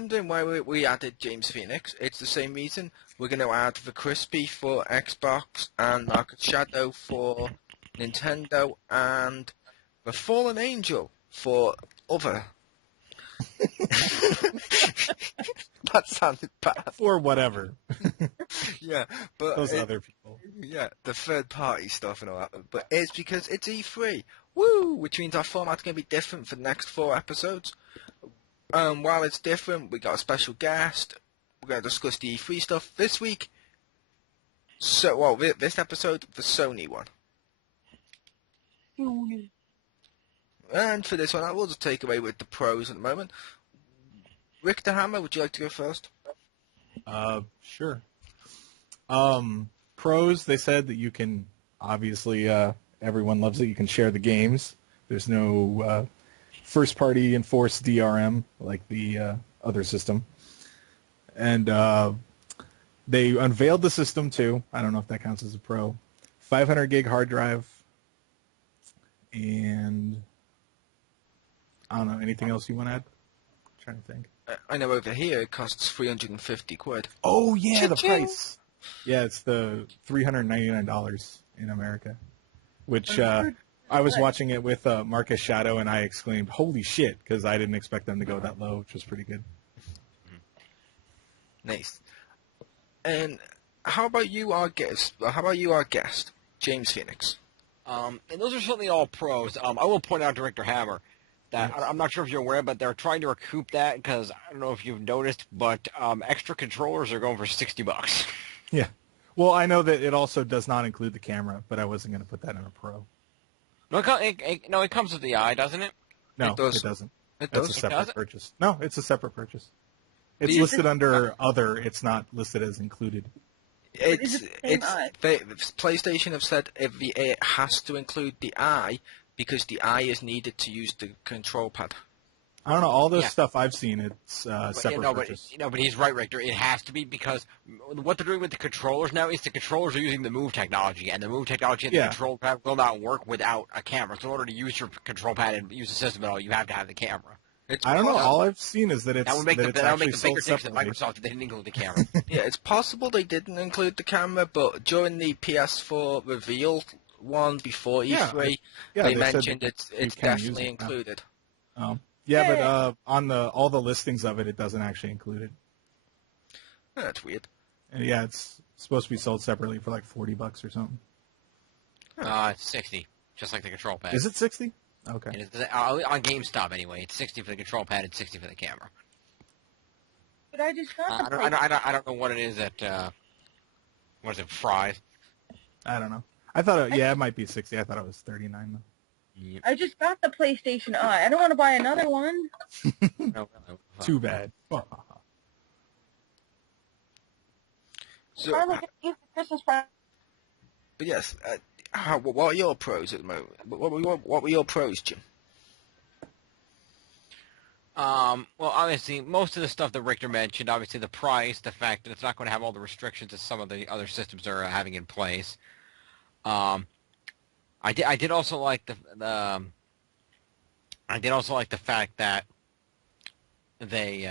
wondering why we added James Phoenix, it's the same reason. We're going to add the Crispy for Xbox and Market Shadow for Nintendo and the Fallen Angel for other. That sounded bad. For whatever. Yeah, but Those other people. Yeah, the third-party stuff and all that. But it's because it's E3. Woo! Which means our format's going to be different for the next 4 episodes. While it's different, we got a special guest. We're going to discuss the E3 stuff this week. So, well, this episode, the Sony one. And for this one, I will just take away with the pros at the moment. Rick the Hammer, would you like to go first? Sure. Pros, they said that you can, obviously, everyone loves it, you can share the games. There's no first-party enforced DRM like the other system. And they unveiled the system, too. I don't know if that counts as a pro. 500 gig hard drive. And I don't know, anything else you want to add? I'm trying to think. I know over here it costs 350 quid. Oh, yeah, the Cha-ching! price. Yeah, it's the $399 in America, which I was watching it with Marcus Shadow, and I exclaimed, holy shit, because I didn't expect them to go that low, which was pretty good. Nice. And how about you, our guest? James Phoenix? And those are certainly all pros. I will point out to Richter Hammer that I'm not sure if you're aware, but they're trying to recoup that because I don't know if you've noticed, but extra controllers are going for $60. Yeah. Well, I know that it also does not include the camera, but I wasn't going to put that in a pro. No, it comes with the eye, doesn't it? No, It does. it doesn't. It That's does. a separate purchase. No, it's a separate purchase. It's Is listed under other. It's not listed as included. It's Is it the same eye? PlayStation have said it has to include the eye because the eye is needed to use the control pad. I don't know. All this Yeah. stuff I've seen, it's separate purchase. But he's right, Richter. It has to be because what they're doing with the controllers now is the controllers are using the Move technology, and the Move technology and the control pad will not work without a camera. So in order to use your control pad and use the system at all, you have to have the camera. I don't know. All I've seen is that it's That would make that the it's actually bigger sold difference at separately. Microsoft if they didn't include the camera. Yeah, it's possible they didn't include the camera, but during the PS4 reveal one before E3, Yeah, they they said mentioned that you it's can use definitely it now. included. Yeah, but on all the listings of it, it doesn't actually include it. Oh, that's weird. And yeah, it's supposed to be sold separately for like $40 or something. It's 60, just like the control pad. Is it 60? Okay. It is, on GameStop anyway. It's 60 for the control pad and 60 for the camera. But I just got the I don't know what it is at what is it, Fry's? I don't know. I thought it might be 60. I thought it was 39 though. Yep. I just got the PlayStation Eye. I don't want to buy another one. No. Too bad. So, Finally get to use the Christmas present. but yes, what are your pros at the moment? What were your pros, Jim? Well, obviously, most of the stuff that Richter mentioned, obviously the price, the fact that it's not going to have all the restrictions that some of the other systems are having in place. I did also like the fact that they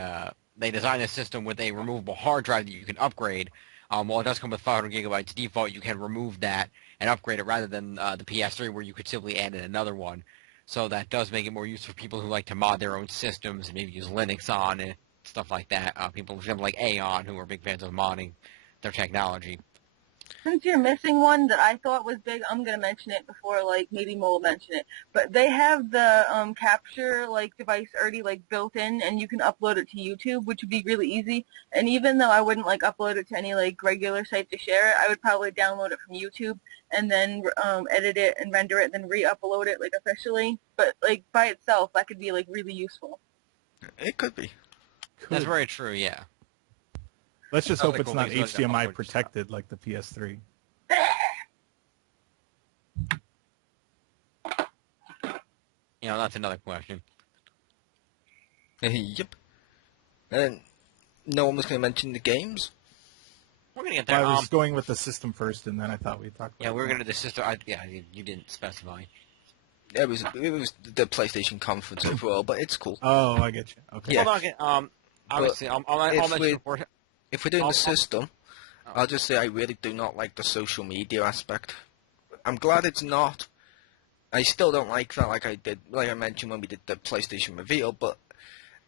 designed a system with a removable hard drive that you can upgrade. While it does come with 500 gigabytes default, you can remove that and upgrade it rather than the PS3 where you could simply add in another one. So that does make it more useful for people who like to mod their own systems and maybe use Linux on it, stuff like that. People, for example, like Aeon, who are big fans of modding their technology. Since you're missing one that I thought was big, I'm going to mention it before, maybe Mo will mention it. But they have the capture, device already, built in, and you can upload it to YouTube, which would be really easy. And even though I wouldn't, upload it to any, regular site to share it, I would probably download it from YouTube and then edit it and render it, and then re-upload it, officially. But, by itself, that could be, really useful. It could be. That's very true, yeah. Let's just hope it's not cool things like that. HDMI protected like the PS3. That's another question. Yep. And no one was going to mention the games? We're going to get there. I was going with the system first, and then I thought we'd talk about Yeah, we're going to the system. You didn't specify. It was the PlayStation conference overall, but it's cool. Oh, I get you. Okay. Yeah. Well, Obviously, I'll if let we you report. if we're doing I'll- the system, I'll just say I really do not like the social media aspect. I'm glad it's not. I still don't like that, like I mentioned when we did the PlayStation reveal, but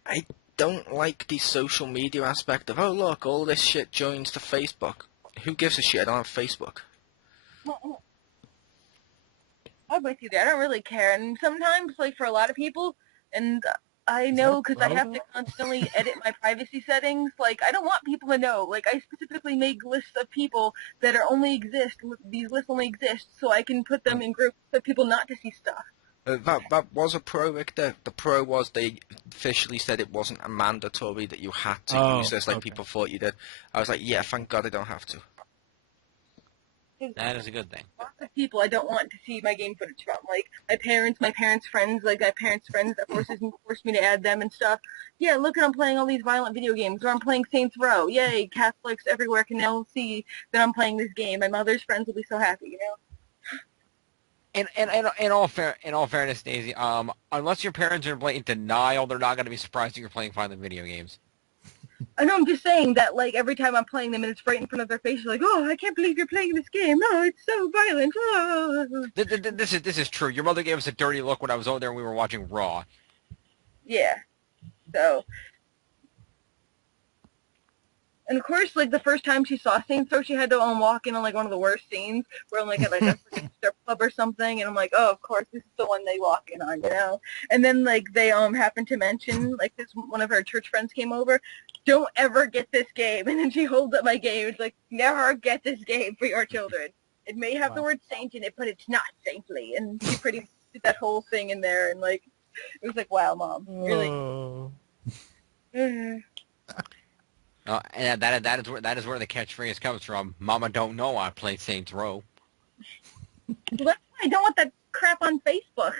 I don't like the social media aspect of, oh look, all this shit joins to Facebook. Who gives a shit? I don't have Facebook. I'm with you there. I don't really care. And sometimes, like, for a lot of people, and I know because I have to constantly edit my privacy settings, like, I don't want people to know. Like, I specifically make lists of people that are only exist, these lists only exist, so I can put them in groups for people not to see stuff. That was a pro, Victor. The pro was they officially said it wasn't a mandatory that you had to use this like people thought you did. I was like, yeah, thank God I don't have to. That is a good thing. Lots of people I don't want to see my game footage from. Like, my parents' friends, like, my parents' friends that force me to add them and stuff. Yeah, look at I'm playing all these violent video games, or I'm playing Saints Row. Yay, Catholics everywhere can now see that I'm playing this game. My mother's friends will be so happy, you know? And in all fairness, Daisy, unless your parents are in blatant denial, they're not going to be surprised that you're playing violent video games. I know, I'm just saying that, like, every time I'm playing them and it's right in front of their face, like, oh, I can't believe you're playing this game. Oh, it's so violent. Oh. This is true. Your mother gave us a dirty look when I was over there and we were watching Raw. Yeah. So. And of course, like, the first time she saw Saints Row, she had to walk in on, like, one of the worst scenes where I'm, like, at, like, a freaking strip club or something, and I'm like, oh, of course, this is the one they walk in on, you know? And then, like, they, happened to mention, like, this, one of her church friends came over, don't ever get this game. And then she holds up my game. It's like, never get this game for your children. It may have the word saint in it, but it's not saintly. And she pretty much did that whole thing in there, and, like, it was like, wow, Mom, really? And that is where the catchphrase comes from. Mama don't know I play Saints Row. Well, that's why I don't want that crap on Facebook.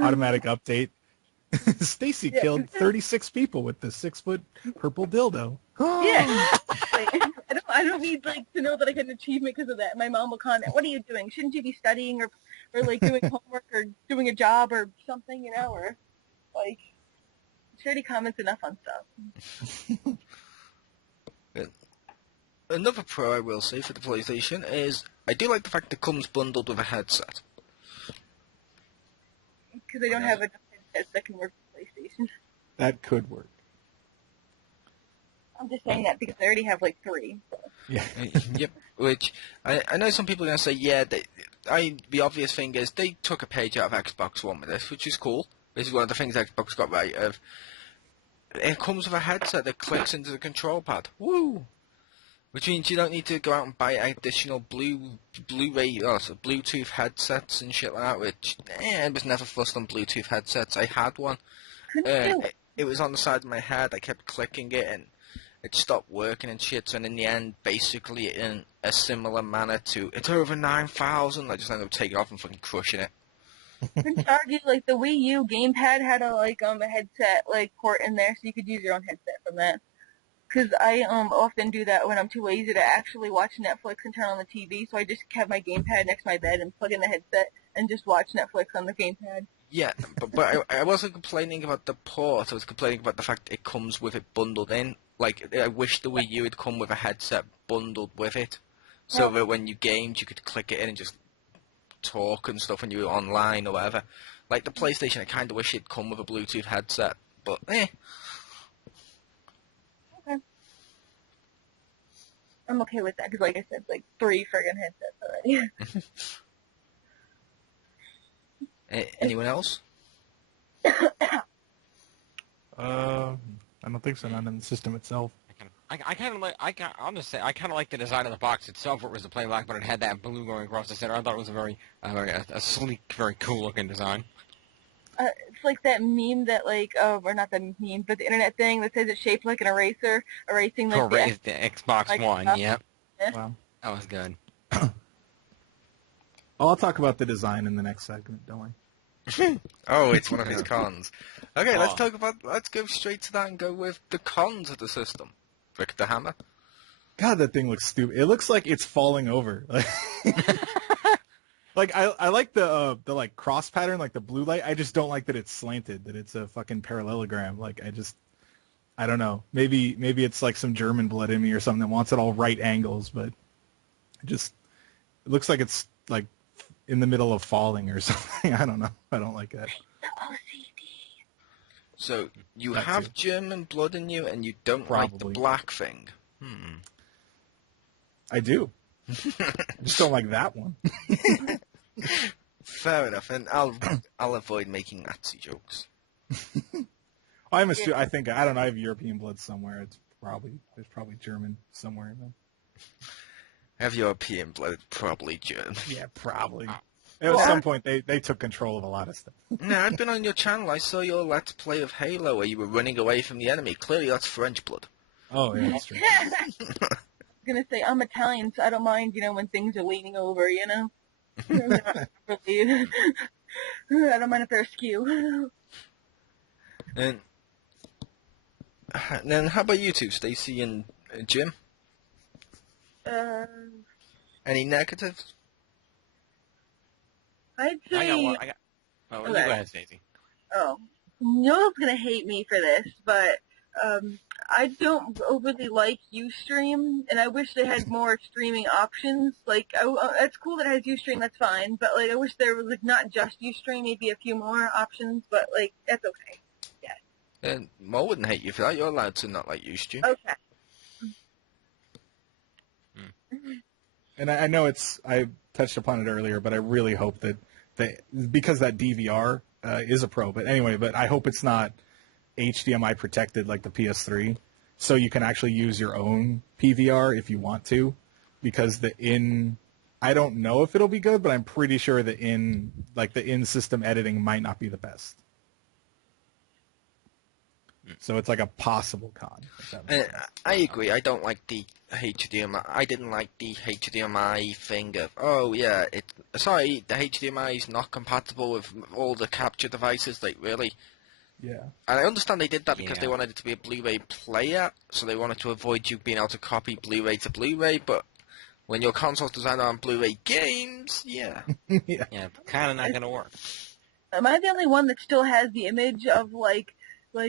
Automatic update. Stacy killed 36 people with the 6-foot purple dildo. Yeah. I don't need, like, to know that I got an achievement because of that. My mom will comment, what are you doing? Shouldn't you be studying or like, doing homework or doing a job or something, you know? Or, like, she already comments enough on stuff. Another pro I will say for the PlayStation is I do like the fact it comes bundled with a headset. Because I don't have enough headsets that can work for PlayStation. That could work. I'm just saying that because I already have, like, 3. So. Yeah. Yep. Which I know some people are gonna say, yeah. The obvious thing is they took a page out of Xbox One with this, which is cool. This is one of the things Xbox got right. It comes with a headset that clicks into the control pad. Woo! Which means you don't need to go out and buy additional Bluetooth headsets and shit like that. Which I was never fussed on Bluetooth headsets. I had one. It was on the side of my head. I kept clicking it and it stopped working and shit. So in the end, basically in a similar manner to it's over 9,000. I just ended up taking it off and fucking crushing it. Couldn't argue, like, the Wii U gamepad had a headset, like, port in there, so you could use your own headset from that. Because I often do that when I'm too lazy to actually watch Netflix and turn on the TV, so I just have my gamepad next to my bed and plug in the headset and just watch Netflix on the gamepad. Yeah, but I wasn't complaining about the port. I was complaining about the fact it comes with it bundled in. Like, I wish the Wii U had come with a headset bundled with it, so that when you gamed, you could click it in and just talk and stuff when you were online or whatever. Like the PlayStation, I kind of wish it'd come with a Bluetooth headset, but Okay. I'm okay with that, because like I said, like 3 friggin' headsets already. Anyone else? I don't think so. Not in the system itself. I kind of like. I'll just say I kind of like the design of the box itself. Where it was the plain black, but it had that blue going across the center. I thought it was a very sleek, very cool looking design. It's like that meme that, like, or not the meme, but the internet thing that says it's shaped like an eraser, erasing like the Xbox One. Yep. Yeah. Wow. That was good. I'll talk about the design in the next segment, don't worry. Oh, it's one of his cons. Okay, let's go straight to that and go with the cons of the system. Rick the Hammer. God, that thing looks stupid. It looks like it's falling over. Like I like the like cross pattern, like the blue light. I just don't like that it's slanted, that it's a fucking parallelogram. Like I don't know. Maybe it's like some German blood in me or something that wants it all right angles, but it looks like it's like in the middle of falling or something. I don't know. I don't like that. The OCD. So you That have too. German blood in you, and you don't like the Probably. black thing. I do. I just don't like that one. Fair enough, and I'll avoid making Nazi jokes. I think I don't know. I have European blood somewhere. There's probably German somewhere in them. Have European blood, probably German. Yeah, probably. At some point, they took control of a lot of stuff. No, I've been on your channel. I saw your Let's Play of Halo where you were running away from the enemy. Clearly, that's French blood. Oh, yeah, that's true. I was gonna say I'm Italian, so I don't mind, when things are leaning over, I don't mind if they're askew. And then, how about you two, Stacey and Jim? Any negatives? I'd say. I got one. Oh, Okay. you go ahead, Stacey. Oh, Noel's gonna hate me for this, but I don't overly like Ustream, and I wish they had more streaming options. Like, it's cool that it has Ustream, that's fine, but like, I wish there was like not just Ustream, maybe a few more options. But like, that's okay. And Mo wouldn't hate you for that. You're allowed to not like Ustream. Okay. And I know I touched upon it earlier, but I really hope that because that DVR is a pro. But anyway, I hope it's not HDMI protected like the PS3, so you can actually use your own PVR if you want to, because I don't know if it'll be good, but I'm pretty sure the in-system editing might not be the best. So it's like a possible con. I agree. I don't like the HDMI. I didn't like the HDMI thing of, the HDMI is not compatible with all the capture devices. Like, really? Yeah. And I understand they did that because they wanted it to be a Blu-ray player, so they wanted to avoid you being able to copy Blu-ray to Blu-ray, but when your console's designed on Blu-ray games, yeah. Yeah, kind of not going to work. Am I the only one that still has the image of like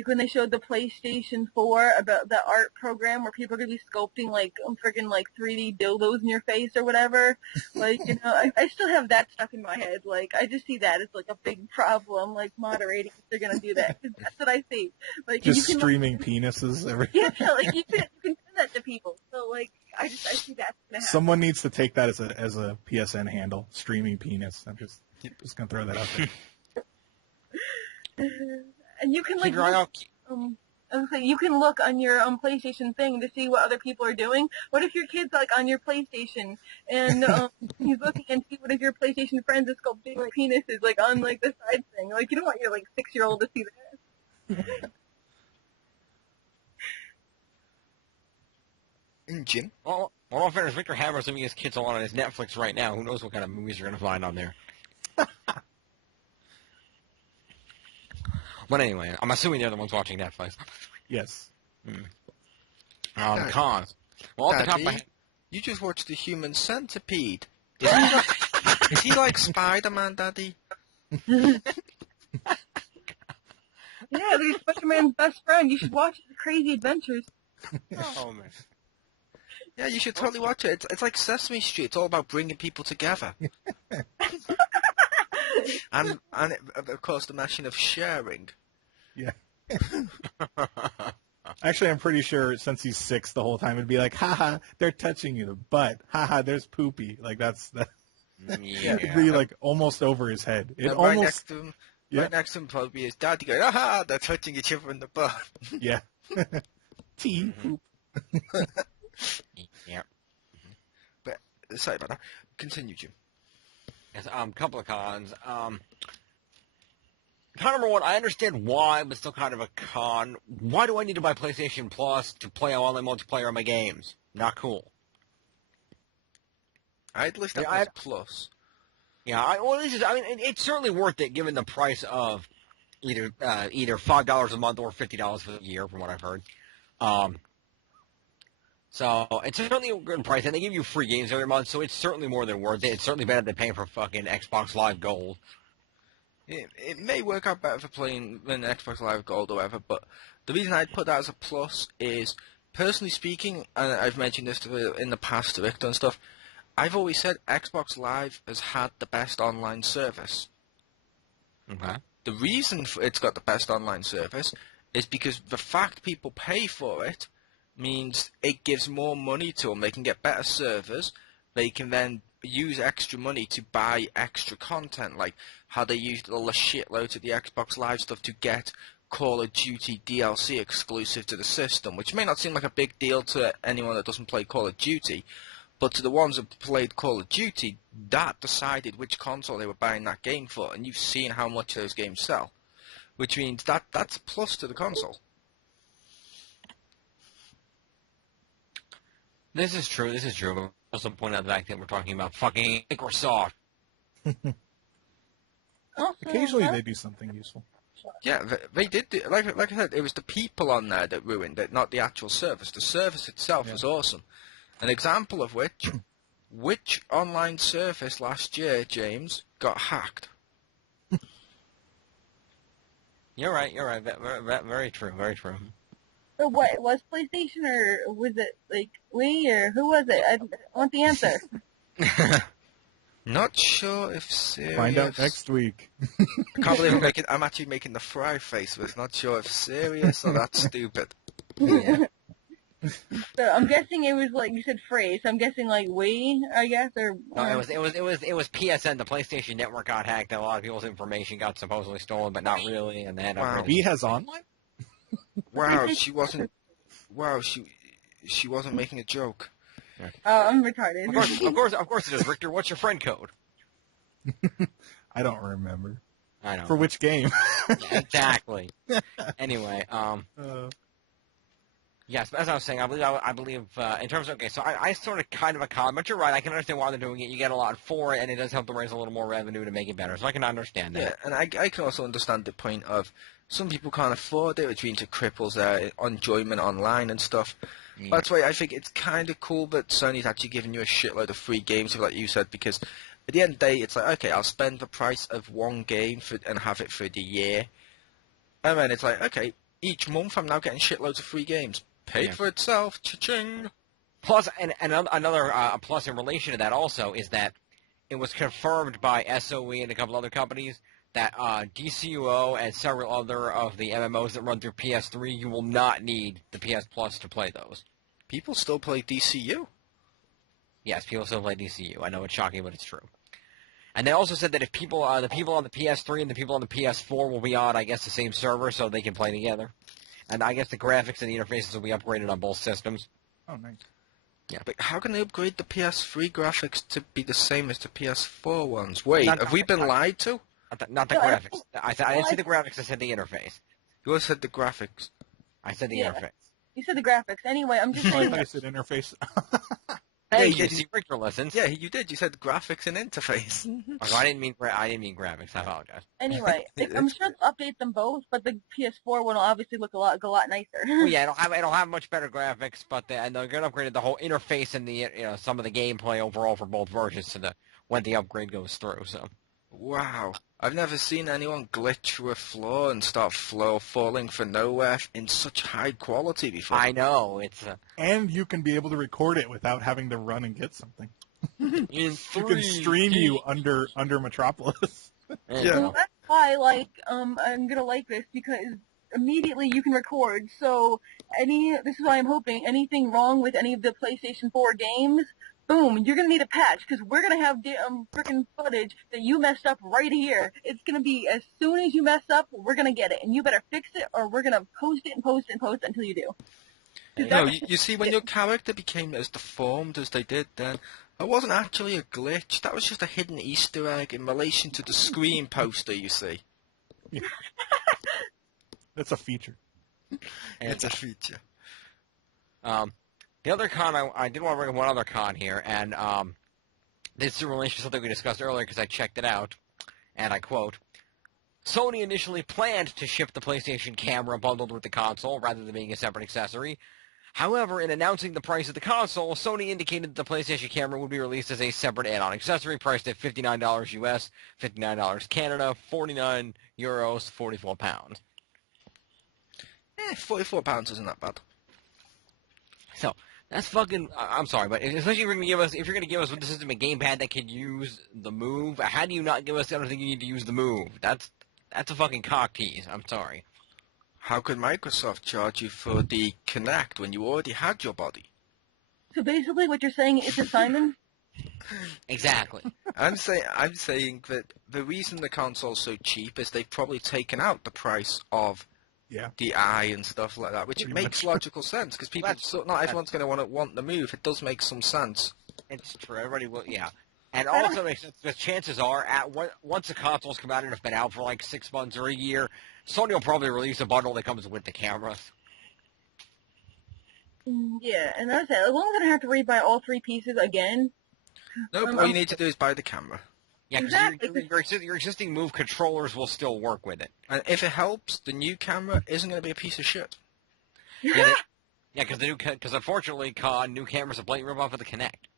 when they showed the PlayStation 4 about the art program where people are going to be sculpting like friggin' like 3D dildos in your face or whatever? Like, I still have that stuck in my head. Like, I just see that as like a big problem, like moderating if they're going to do that. 'Cause that's what I see. Like, Just you can, streaming penises every. Yeah, like you can send that to people. So like, I see that's going to happen. Someone needs to take that as a PSN handle, streaming penis. I'm just gonna throw that out there. And you can like you can look on your PlayStation thing to see what other people are doing. What if your kid's like on your PlayStation and he's looking and see what if your PlayStation friends is sculpting like penises like on like the side thing? Like you don't want your like 6-year-old to see that. And Jim? Well, in fairness, Victor Hammer's leaving his kids on his Netflix right now. Who knows what kind of movies you're going to find on there. But anyway, I'm assuming they're the ones watching Netflix. Yes. Cons. Well, off the top of my head, you just watched The Human Centipede. Is he like Spider-Man, Daddy? Yeah, he's Spider-Man's best friend. You should watch his crazy adventures. oh man. Yeah, you should totally watch it. It's like Sesame Street. It's all about bringing people together. and of course, the machine of sharing. Yeah. Actually, I'm pretty sure since he's 6 the whole time, it'd be like, haha, they're touching you, but haha, there's poopy. Like that. Yeah. It'd be like almost over his head. It And almost. right next to him probably is Daddy going, aha, they're touching each other in the butt. Yeah. Tea poop. Yeah. But sorry about that. Continue, Jim. Yes, couple of cons. Con number one, I understand why, but still kind of a con. Why do I need to buy PlayStation Plus to play online multiplayer on my games? Not cool. I'd list that as plus. Yeah, it's certainly worth it given the price of either $5 a month or $50 for the year, from what I've heard. So it's certainly a good price, and they give you free games every month, so it's certainly more than worth it. It's certainly better than paying for fucking Xbox Live Gold. It may work out better for playing than Xbox Live Gold or whatever, but the reason I'd put that as a plus is, personally speaking, and I've mentioned this in the past to Victor and stuff, I've always said Xbox Live has had the best online service. Okay. The reason it's got the best online service is because the fact people pay for it means it gives more money to them. They can get better servers. They can then use extra money to buy extra content, like how they used all the shitloads of the Xbox Live stuff to get Call of Duty DLC exclusive to the system, which may not seem like a big deal to anyone that doesn't play Call of Duty, but to the ones that played Call of Duty, that decided which console they were buying that game for, and you've seen how much those games sell, which means that's a plus to the console. This is true. But also point out the fact that we're talking about fucking Microsoft. Occasionally they do something useful. Yeah, they did. Like I said, it was the people on there that ruined it, not the actual service. The service itself was awesome. An example of which online service last year, James, got hacked? You're right. Very true. So what, was PlayStation or was it like Wii or who was it? I want the answer. Not sure if serious. Find out next week. I can't believe I'm actually making the fry face, but it's not sure if serious or that's stupid. So I'm guessing it was like you said phrase. So I'm guessing like Wii, I guess, or No, it was PSN. The PlayStation Network got hacked, and a lot of people's information got supposedly stolen, but not really. And then Wow. Wii has online? Wow, she wasn't. Wow, she wasn't making a joke. Oh, I'm retarded. Of course it is, Richter. What's your friend code? I don't remember. I know. For which game? Yeah, exactly. Anyway, yes, as I was saying, I believe in terms of, okay, so I sort of kind of a con, but you're right, I can understand why they're doing it. You get a lot for it, and it does help to raise a little more revenue to make it better, so I can understand that. Yeah, and I can also understand the point of some people can't afford it, which means it cripples their enjoyment online and stuff. Yeah. That's why I think it's kind of cool that Sony's actually giving you a shitload of free games, like you said, because at the end of the day, it's like, okay, I'll spend the price of one game and have it for the year. And then it's like, okay, each month I'm now getting shitloads of free games. Paid for itself, cha-ching. Plus, and another plus in relation to that also is that it was confirmed by SOE and a couple other companies that DCUO and several other of the MMOs that run through PS3, you will not need the PS Plus to play those. People still play DCU? Yes, people still play DCU. I know it's shocking, but it's true. And they also said that if people, the people on the PS3 and the people on the PS4 will be on, I guess, the same server so they can play together. And I guess the graphics and the interfaces will be upgraded on both systems. Oh, nice. Yeah. But how can they upgrade the PS3 graphics to be the same as the PS4 ones? Wait, have we been lied to? Not the graphics. I didn't say the graphics, I said the interface. You said the graphics. I said the interface. You said the graphics. Anyway, I'm just I saying. thought you said interface. Hey, Yeah, you see Richter listens. Yeah, you did. You said graphics and interface. Oh, I didn't mean graphics. I apologize. Anyway, I'm sure they'll update them both, but the PS4 one will obviously look a lot nicer. Well, yeah, it'll have much better graphics, but and they're gonna upgrade the whole interface and the some of the gameplay overall for both versions to when the upgrade goes through. So. Wow. I've never seen anyone glitch through a floor and start falling for nowhere in such high quality before. I know, it's... And you can be able to record it without having to run and get something. in You can stream you under Metropolis. Yeah. Well, that's why, I'm gonna like this because immediately you can record. So this is why I'm hoping anything wrong with any of the PlayStation 4 games, boom, you're gonna need a patch because we're gonna have freaking footage that you messed up right here. It's gonna be as soon as you mess up, we're gonna get it, and you better fix it, or we're gonna post it and post it and post it until you do. No, you see, when your character became as deformed as they did then, that wasn't actually a glitch. That was just a hidden Easter egg in relation to the Scream poster, you see. Yeah. That's a feature. It's a feature. The other con, I did want to bring up one other con here, and this is in relation to something we discussed earlier because I checked it out, and I quote, Sony initially planned to ship the PlayStation camera bundled with the console rather than being a separate accessory. However, in announcing the price of the console, Sony indicated that the PlayStation camera would be released as a separate add-on accessory priced at $59 US, $59 Canada, 49 euros, 44 pounds. £44 isn't that bad. So that's fucking. I'm sorry, but especially if you're gonna give us with the system a gamepad that can use the Move, how do you not give us the other thing you need to use the Move? That's a fucking cock tease. I'm sorry. How could Microsoft charge you for the Kinect when you already had your body? So basically, what you're saying is a Simon. Exactly. I'm saying that the reason the console's so cheap is they've probably taken out the price of the eye and stuff like that, which Pretty makes much. logical sense because not everyone's going to want the Move. It does make some sense. It's true. Everybody will. Yeah. And also makes sense because chances are, once the consoles come out and have been out for like 6 months or a year, Sony will probably release a bundle that comes with the cameras. Yeah, and that's it. As long as I don't have to rebuy all 3 pieces again. Nope, all you need to do is buy the camera. Yeah, because Exactly. your existing Move controllers will still work with it. And if it helps, the new camera isn't going to be a piece of shit. Yeah, because unfortunately, new cameras are blatant ripoff of the Kinect.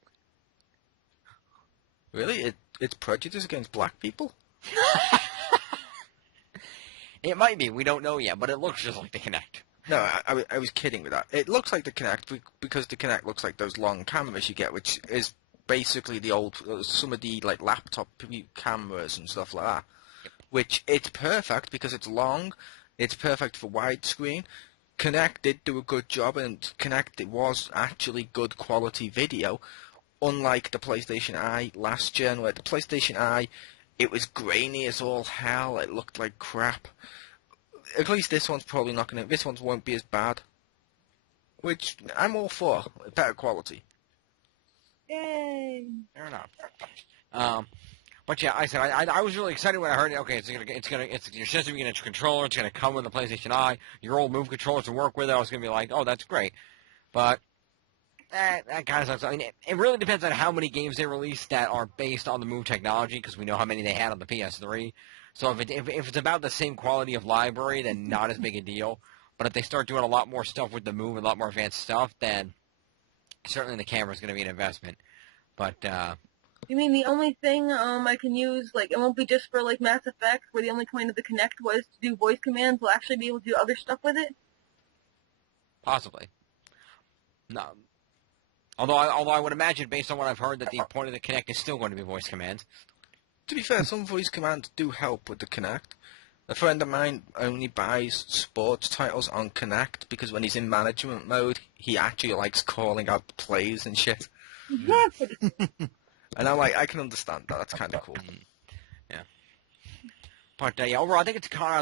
Really? It's prejudice against black people? It might be. We don't know yet, but it looks just like the Kinect. No, I was kidding with that. It looks like the Kinect because the Kinect looks like those long cameras you get, which is basically the old some of the like laptop cameras and stuff like that. Yep. Which it's perfect because it's long. It's perfect for widescreen. Kinect did do a good job, and Kinect it was actually good quality video, unlike the PlayStation Eye last gen, where the PlayStation Eye it was grainy as all hell. It looked like crap. At least this one's probably not gonna. This one won't be as bad. Which I'm all for. Better quality. Yay! Fair enough. But yeah, I said I was really excited when I heard it. Okay, it's your system, you're gonna get your controller, it's gonna come with the PlayStation Eye, your old Move controllers to work with it. I was gonna be like, oh, that's great. But that kind of sucks. I mean, it really depends on how many games they release that are based on the Move technology, because we know how many they had on the PS3. So if it's about the same quality of library, then not as big a deal. But if they start doing a lot more stuff with the Move and a lot more advanced stuff, then certainly the camera is going to be an investment. But You mean the only thing I can use, like, it won't be just for, like, Mass Effect, where the only point of the Kinect was to do voice commands, we'll actually be able to do other stuff with it? possibly. No. Although I would imagine, based on what I've heard, that the point of the Kinect is still going to be voice commands. To be fair, some voice commands do help with the Kinect. A friend of mine only buys sports titles on Kinect because when he's in management mode, he actually likes calling out the plays and shit. Exactly. And I'm like, I can understand that. That's kind of cool. Yeah. But yeah, overall, I think it's a con. I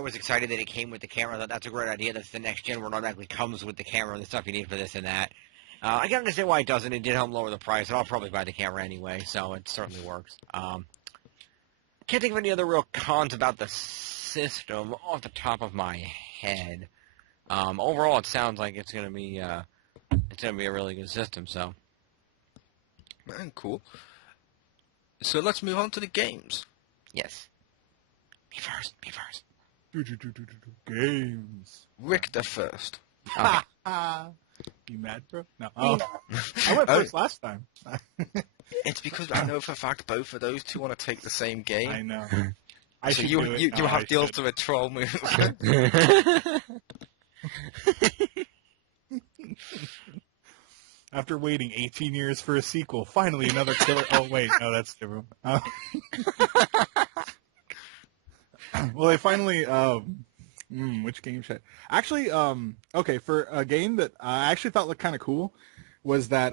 was excited that it came with the camera. I thought that's a great idea. That's the next gen where it automatically comes with the camera and the stuff you need for this and that. I can understand why it doesn't. It did help lower the price, and I'll probably buy the camera anyway, so it certainly works. Can't think of any other real cons about the system off the top of my head. Overall, it sounds like it's gonna be a really good system. So, Man, cool. So let's move on to the games. yes. Me first. Games. Richter first. Okay. You mad, bro? No. Oh. I went first last time. It's because I know for a fact both of those two want to take the same game. I know. So you have the ultimate troll move. After waiting 18 years for a sequel, finally another killer. Oh wait, no, that's different. Well, they finally. Which game should actually? Okay, for a game that I actually thought looked kind of cool was that.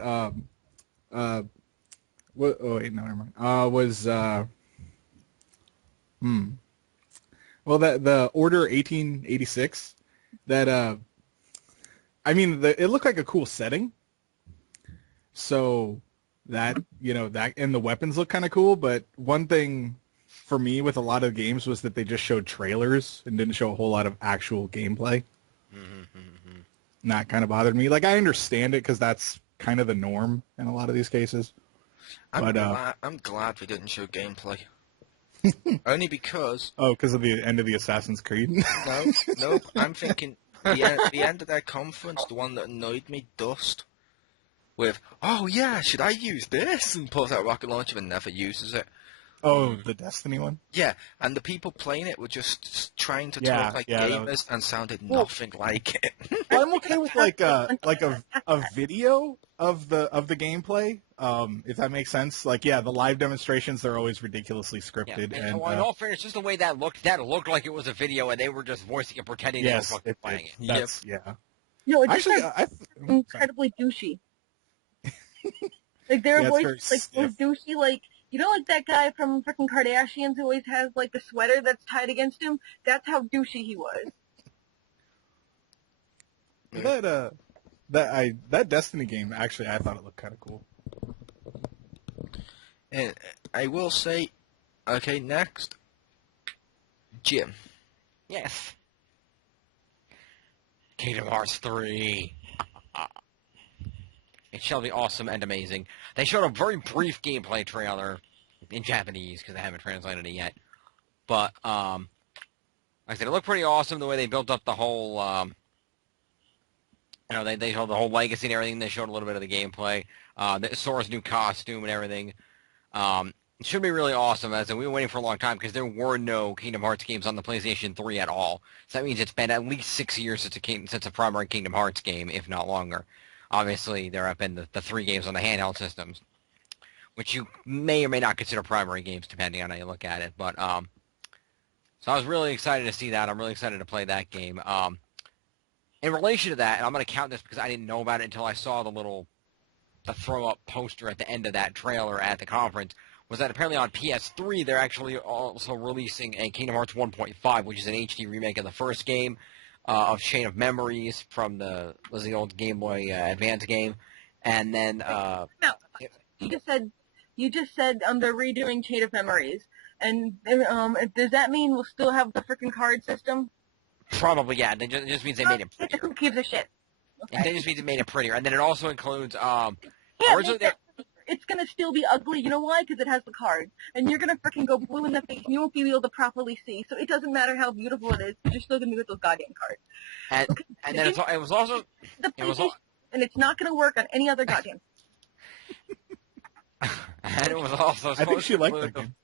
What? Oh wait, no, never mind. Well, the Order 1886. That I mean, it looked like a cool setting. So that that and the weapons look kind of cool. But one thing for me with a lot of games was that they just showed trailers and didn't show a whole lot of actual gameplay. And that kind of bothered me. Like, I understand it because that's kind of the norm in a lot of these cases. I'm glad we didn't show gameplay. Only because... Oh, because of the end of the Assassin's Creed? No. I'm thinking the end of their conference, the one that annoyed me, Dust, with, oh yeah, should I use this? And pulls out a rocket launcher and never uses it. Oh, the Destiny one? Yeah, and the people playing it were just trying to Yeah, talk like yeah, that gamers and sounded Well- nothing like it. Well, I'm okay with like a video of the gameplay, if that makes sense. Like, yeah, the live demonstrations, they're always ridiculously Yeah. scripted. And And in all fairness, just the way that looked like it was a video, and they were just voicing it, pretending they were yes, fucking playing it. that's, yeah. No, it just Actually, like sorry. incredibly douchey. Like their Yeah, it's voice very was douchey. Like you know, like that guy from freaking Kardashians who always has like the sweater that's tied against him. That's how douchey he was. That Destiny game, actually, I thought it looked kind of cool. And I will say, okay, next, Jim. Yes. Kingdom Hearts 3. It shall be awesome and amazing. They showed a very brief gameplay trailer in Japanese because they haven't translated it yet. But, like I said, it looked pretty awesome the way they built up the whole, they showed the whole legacy and everything. They showed a little bit of the gameplay. Sora's new costume and everything. It should be really awesome, as in we were waiting for a long time because there were no Kingdom Hearts games on the PlayStation 3 at all. So that means it's been at least 6 years since a primary Kingdom Hearts game, if not longer. Obviously, there have been the 3 games on the handheld systems, which you may or may not consider primary games, depending on how you look at it. But so I was really excited to see that. I'm really excited to play that game. In relation to that, and I'm going to count this because I didn't know about it until I saw the throw-up poster at the end of that trailer at the conference, was that apparently on PS3 they're actually also releasing a Kingdom Hearts 1.5, which is an HD remake of the first game of Chain of Memories from the old Game Boy Advance game, and then No, you just said they're redoing Chain of Memories, and does that mean we'll still have the freaking card system? probably, yeah. It just means they made it prettier. Who gives a shit? It just means it made it prettier, and then it also includes Yeah, originally it's gonna still be ugly. You know why? Because it has the cards, and you're gonna freaking go blue in the face, and you won't be able to properly see. So it doesn't matter how beautiful it is, because you're still gonna get those goddamn cards. and then it was also The it was PlayStation, and it's not gonna work on any other goddamn. and it was also I think supposed she to liked include that game.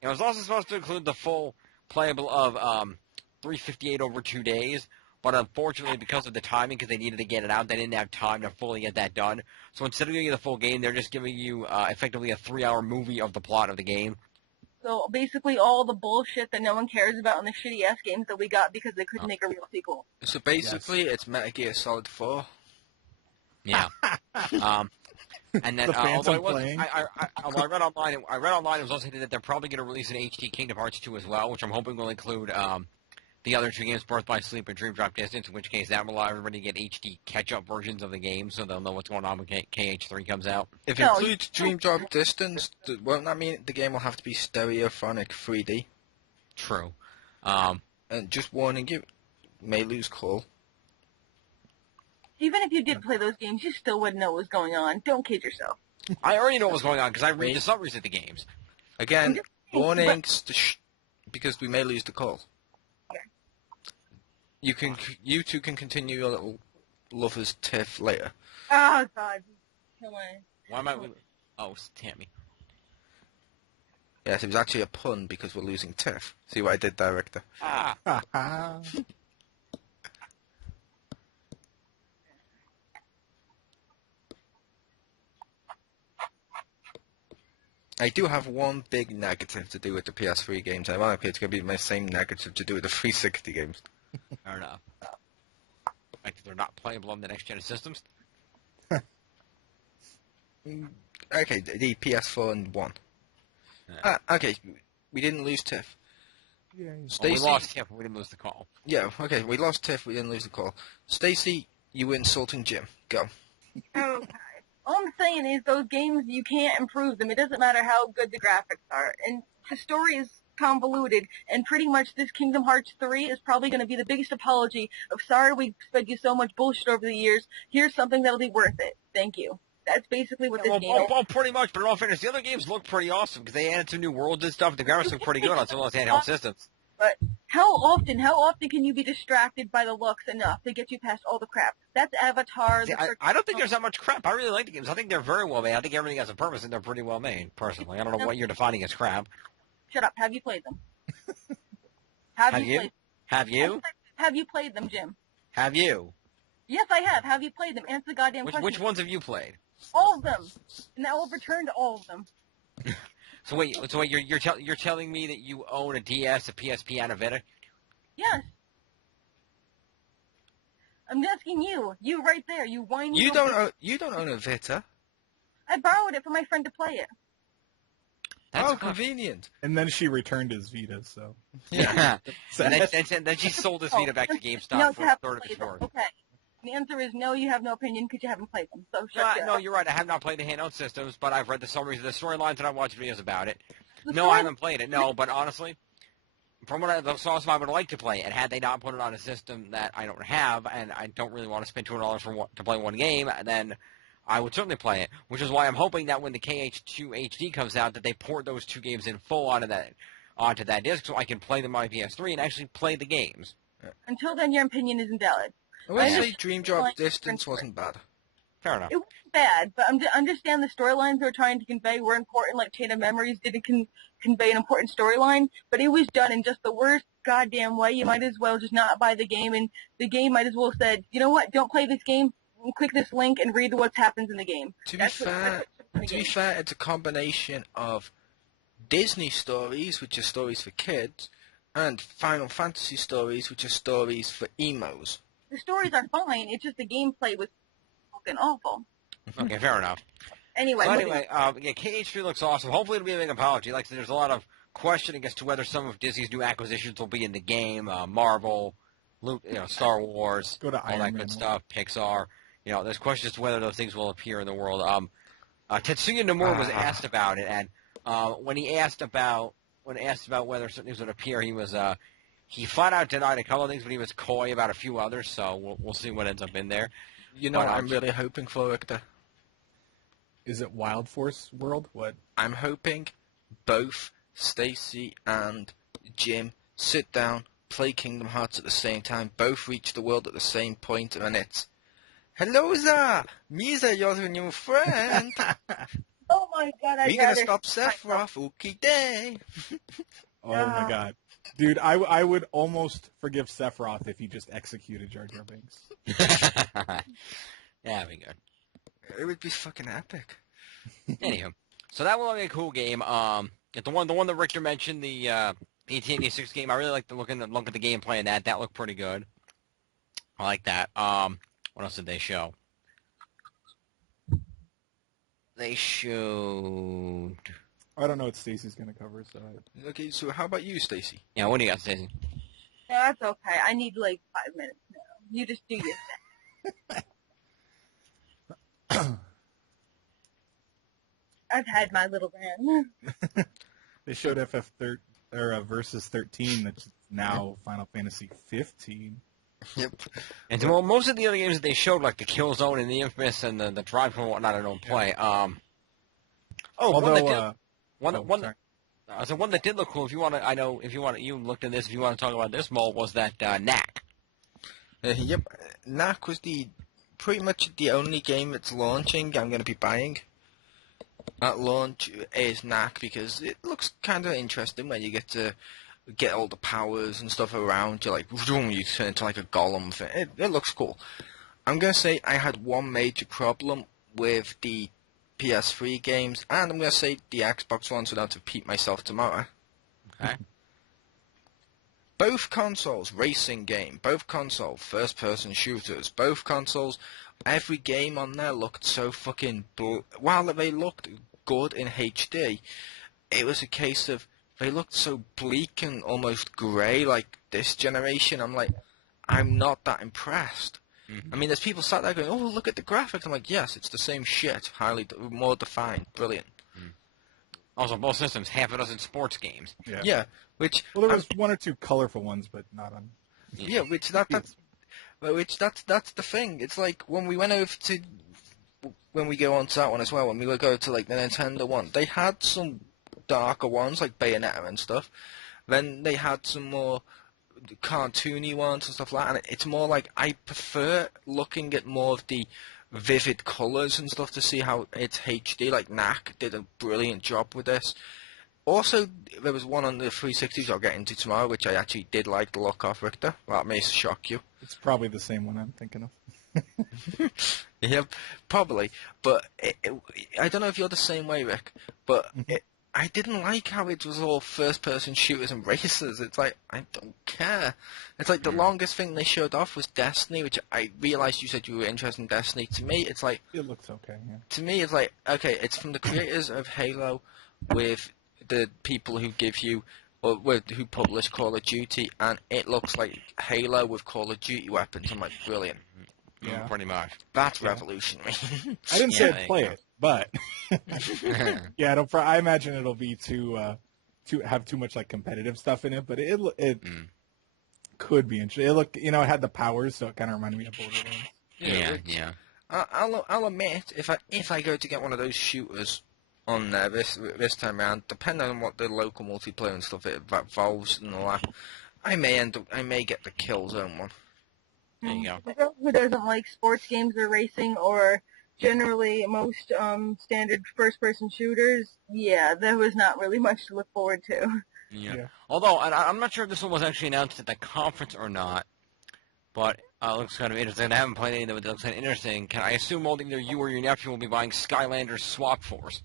it was also supposed to include the full playable of 358 over 2 days. But unfortunately, because of the timing, because they needed to get it out, they didn't have time to fully get that done. So instead of giving you the full game, they're just giving you effectively a 3-hour movie of the plot of the game. So basically, all the bullshit that no one cares about in the shitty ass games that we got because they couldn't make a real sequel. So basically, it's Metal Gear Solid 4. Yeah. And then The Phantom although it was, playing. I read online it was also hinted that they're probably going to release an HD Kingdom Hearts 2 as well, which I'm hoping will include the other 2 games, Birth by Sleep and Dream Drop Distance, in which case that will allow everybody to get HD catch-up versions of the game so they'll know what's going on when KH3 comes out. If it includes Dream Drop Distance, won't that mean the game will have to be stereophonic 3D? True. And just warning you, may lose call. Even if you did play those games, you still wouldn't know what was going on. Don't kid yourself. I already know what's going on because I read the summaries of the games. Again, warnings, because we may lose the call. You two can continue your little lovers tiff later. Oh, God. Come on. Why am I... Oh, Tammy. Yes, it was actually a pun because we're losing tiff. See what I did, director? Ah. I do have one big negative to do with the PS3 games. Ironically, it's going to be my same negative to do with the 360 games. Fair enough. Like they're not playable on the next-gen systems? Okay, the PS4 and 1. Okay, we didn't lose Tiff. Yeah. We lost Tiff, but we didn't lose the call. Yeah, okay, we lost Tiff, we didn't lose the call. Stacy, you were insulting Jim. Go. Okay. All I'm saying is those games, you can't improve them. It doesn't matter how good the graphics are. And the story is convoluted, and pretty much this Kingdom Hearts 3 is probably going to be the biggest apology of sorry we fed you so much bullshit over the years. Here's something that'll be worth it. Thank you. That's basically what this game is. Well, pretty much, but in all fairness, the other games look pretty awesome because they added some new worlds and stuff. The graphics look pretty good on some of those handheld systems. But How often can you be distracted by the looks enough to get you past all the crap? That's Avatar. See, I don't think there's that much crap. I really like the games. I think they're very well made. I think everything has a purpose, and they're pretty well made, personally. I don't know what you're defining as crap. Shut up. Have you played them? Have you? Have you? Have you played them, Jim? Have you? Yes, I have. Have you played them? Answer the goddamn question. Which ones have you played? All of them. And I will return to all of them. So wait, you're telling me that you own a DS, a PSP, and a Vita? Yes. I'm asking you. You right there. You whiny. You don't own a Vita. I borrowed it from my friend to play it. That's convenient. And then she returned his Vita, so. Yeah. Sad. and then she sold his Vita back to GameStop No, for a third of its worth. Okay. The answer is no, you have no opinion because you haven't played them. So shut No, you're right. I have not played the handheld systems, but I've read the summaries of the storylines and I've watched videos about it. No, I haven't played it. No, but honestly, from what I saw, I would like to play it. And had they not put it on a system that I don't have, and I don't really want to spend $200 to play one game, then I would certainly play it. Which is why I'm hoping that when the KH2 HD comes out, that they port those two games in full onto that disc, so I can play them on my PS3 and actually play the games. Until then, your opinion isn't valid. I would say Dream Drop Distance wasn't bad. Fair enough. It wasn't bad, but understand the storylines they were trying to convey were important, like Chain of Memories didn't convey an important storyline, but it was done in just the worst goddamn way. You might as well just not buy the game, and the game might as well said, you know what, don't play this game, click this link and read what happens in the game. To be fair, it's a combination of Disney stories, which are stories for kids, and Final Fantasy stories, which are stories for emos. The stories are fine, it's just the gameplay was fucking awful. Okay, fair enough. Anyway, KH3 looks awesome. Hopefully it'll be a big apology. Like I said, there's a lot of questioning as to whether some of Disney's new acquisitions will be in the game. Marvel, Star Wars, Go to all Iron that Man good stuff. Pixar. There's questions as to whether those things will appear in the world. Tetsuya Nomura was asked about it, and when asked about whether certain things would appear, he flat out denied a couple of things, but he was coy about a few others. So we'll see what ends up in there. I'm really hoping for, Victor. Is it Wild Force World? What? I'm hoping both Stacy and Jim sit down, play Kingdom Hearts at the same time, both reach the world at the same point, and it's, hello there, Misa, you're the new friend. oh my god, We're gonna stop Sephiroth, okay day. Oh my god. Dude, I would almost forgive Sephiroth if he just executed Jar Jar Binks. Yeah, that'd be good. It would be fucking epic. Anywho, so that will be a cool game. The one that Richter mentioned, the AT&T6 game, I really like the look at the gameplay in that. That looked pretty good. I like that. What else did they show? They showed... I don't know what Stacy's going to cover, so... Okay, so how about you, Stacy? Yeah, what do you got, Stacey? No, that's okay. I need like 5 minutes now. You just do your thing. I've had my little rant. They showed Versus 13, that's now Final Fantasy 15. Yep. And most of the other games that they showed, like the Killzone and the Infamous and the Drive and whatnot, I don't play. One that did look cool. If you want to, you looked at this. If you want to talk about this more, was that Knack. Yep, Knack was pretty much the only game that's launching I'm going to be buying. At launch is Knack because it looks kind of interesting when you get to get all the powers and stuff around you, like you turn into like a golem thing. It looks cool. I'm going to say I had one major problem with the PS3 games, and I'm going to say the Xbox one, so I don't repeat myself tomorrow. Okay. Both consoles, racing game, both console, first-person shooters, both consoles, every game on there looked so fucking... While they looked good in HD, it was a case of they looked so bleak and almost grey like this generation. I'm like, I'm not that impressed. I mean, there's people sat there going, oh, look at the graphics. I'm like, yes, it's the same shit, more defined, brilliant. Also, both systems, half a dozen sports games. Yeah, which... Well, there was one or two colorful ones, but not on... Yeah, that's the thing. It's like, when we went over to... When we go on to that one as well, when we go to, like, the Nintendo one, they had some darker ones, like Bayonetta and stuff. Then they had some more cartoony ones and stuff like that. And it's more like I prefer looking at more of the vivid colours and stuff to see how it's HD. Like Knack did a brilliant job with this. Also, there was one on the 360s I'll get into tomorrow, which I actually did like the look of, Richter. That may shock you. It's probably the same one I'm thinking of. Yeah, probably. But I don't know if you're the same way, Rick, but I didn't like how it was all first-person shooters and races. It's like, I don't care. It's like the longest thing they showed off was Destiny, which I realised you said you were interested in Destiny. To me, it's like... It looks okay, yeah. To me, it's like, okay, it's from the creators of Halo with the people who give you... or who publish Call of Duty, and it looks like Halo with Call of Duty weapons. I'm like, brilliant. Yeah, pretty much. That's revolutionary. I didn't say I'd play go. it, but yeah, I imagine it'll be too have too much like competitive stuff in it. But it could be interesting. It looked, it had the powers, so it kind of reminded me of Borderlands. Yeah. I'll admit, if I go to get one of those shooters on there this time around, depending on what the local multiplayer and stuff that Valve's and all that, I may get the Killzone one. There you go. For those who doesn't like sports games or racing or generally most standard first-person shooters, yeah, there was not really much to look forward to. Yeah. Although, I'm not sure if this one was actually announced at the conference or not, but it looks kind of interesting. I haven't played any of it, but it looks kind of interesting. Can I assume either you or your nephew will be buying Skylanders Swap Force?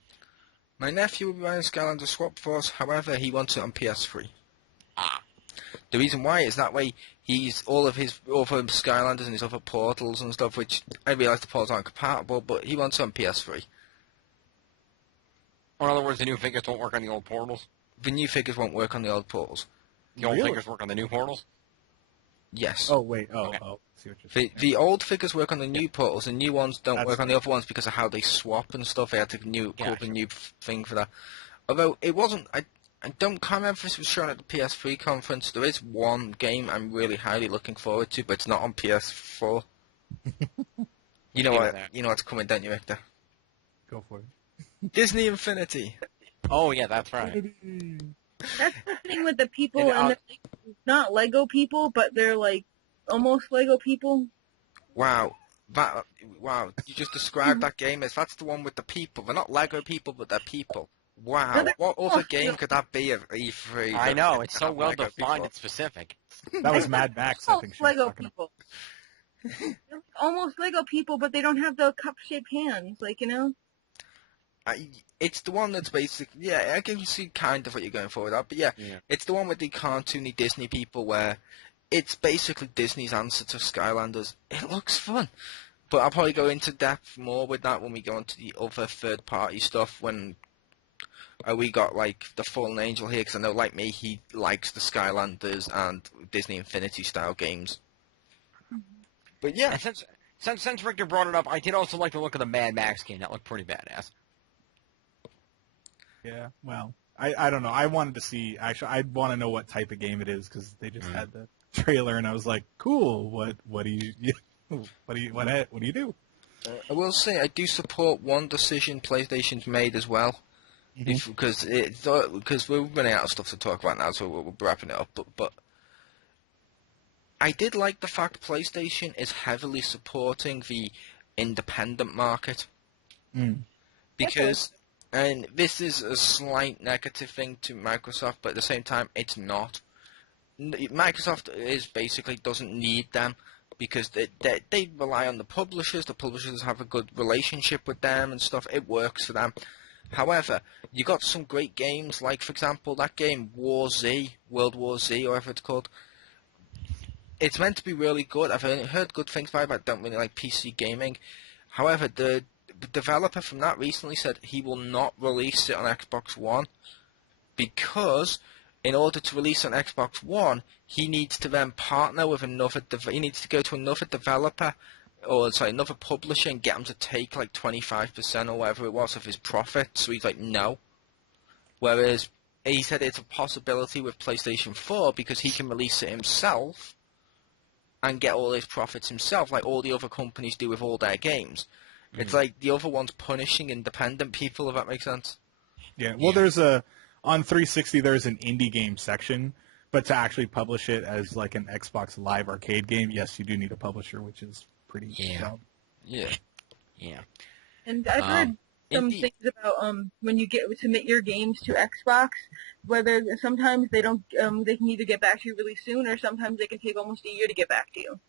My nephew will be buying Skylanders Swap Force, however, he wants it on PS3. Ah. The reason why is that way he's all of his other Skylanders and his other Portals and stuff, which I realise the Portals aren't compatible, but he wants it on PS3. Or in other words, the new figures won't work on the old Portals? The new figures won't work on the old Portals. The old Really? figures work on the new Portals? Yes. Oh wait, Okay. See what you're saying. The old figures work on the new Portals, the new ones don't That's work on the other ones because of how they swap and stuff. They had to come up with a new thing for that. Although it wasn't, I can't remember if this was shown at the PS3 conference. There is one game I'm really highly looking forward to, but it's not on PS4. You know what's coming, don't you, Victor? Go for it. Disney Infinity. Oh, yeah, that's right. That's the thing with the people, And, and they're not Lego people, but they're like almost Lego people. Wow. Wow. You just described that game as that's the one with the people. They're not Lego people, but they're people. Wow. What other game could that be at E3? I know, it's so Have well Lego defined people? and specific. That was Mad Max, I think she was Lego talking about. people. They're almost Lego people, but they don't have the cup-shaped hands, It's the one that's basically, yeah, I can see kind of what you're going for with that, but yeah, it's the one with the cartoony Disney people where it's basically Disney's answer to Skylanders. It looks fun, but I'll probably go into depth more with that when we go into the other third-party stuff when we got, like, the Fallen Angel here, because I know, like me, he likes the Skylanders and Disney Infinity-style games. But yeah. And since Richter brought it up, I did also like the look of the Mad Max game. That looked pretty badass. Yeah, well, I don't know. I wanted to see, actually, I want to know what type of game it is, because they just had the trailer, and I was like, cool, what do you do? I will say I do support one decision PlayStation's made as well. Because we're running out of stuff to talk about now, so we're wrapping it up. But I did like the fact PlayStation is heavily supporting the independent market. Because, and this is a slight negative thing to Microsoft, but at the same time, it's not. Microsoft basically doesn't need them because they rely on the publishers. The publishers have a good relationship with them and stuff. It works for them. However, you got some great games, like, for example, that game World War Z, or whatever it's called. It's meant to be really good. I've heard good things about it, but I don't really like PC gaming. However, the developer from that recently said he will not release it on Xbox One because in order to release on Xbox One, he needs to then partner with he needs to go to another developer another publisher and get them to take like 25% or whatever it was of his profit. So he's like, no. Whereas he said it's a possibility with PlayStation 4 because he can release it himself and get all his profits himself, like all the other companies do with all their games. It's like the other one's punishing independent people, if that makes sense. Yeah, well, on 360 there's an indie game section, But to actually publish it as like an Xbox Live Arcade game, yes, you do need a publisher, which is pretty dumb. Yeah. Yeah. And I've heard some Indeed. things about when you submit your games to Xbox, whether sometimes they don't they can either get back to you really soon or sometimes they can take almost a year to get back to you.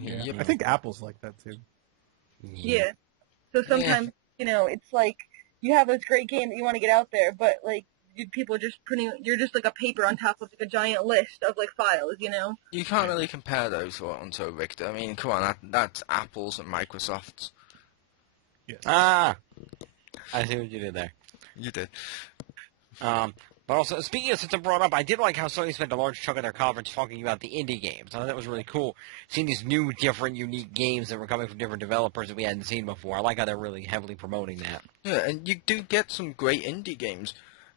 Yeah. Yep. I think Apple's like that too. Yeah. So sometimes it's like you have this great game that you want to get out there, but like people are just you're just like a paper on top of like a giant list of like files, You can't really compare those ones, though, Victor. I mean, come on, that's Apple's and Microsoft's. Yes. Ah, I see what you did there. You did. But also, speaking of, since I brought up, I did like how Sony spent a large chunk of their conference talking about the indie games. I thought that was really cool, seeing these new, different, unique games that were coming from different developers that we hadn't seen before. I like how they're really heavily promoting that. Yeah, and you do get some great indie games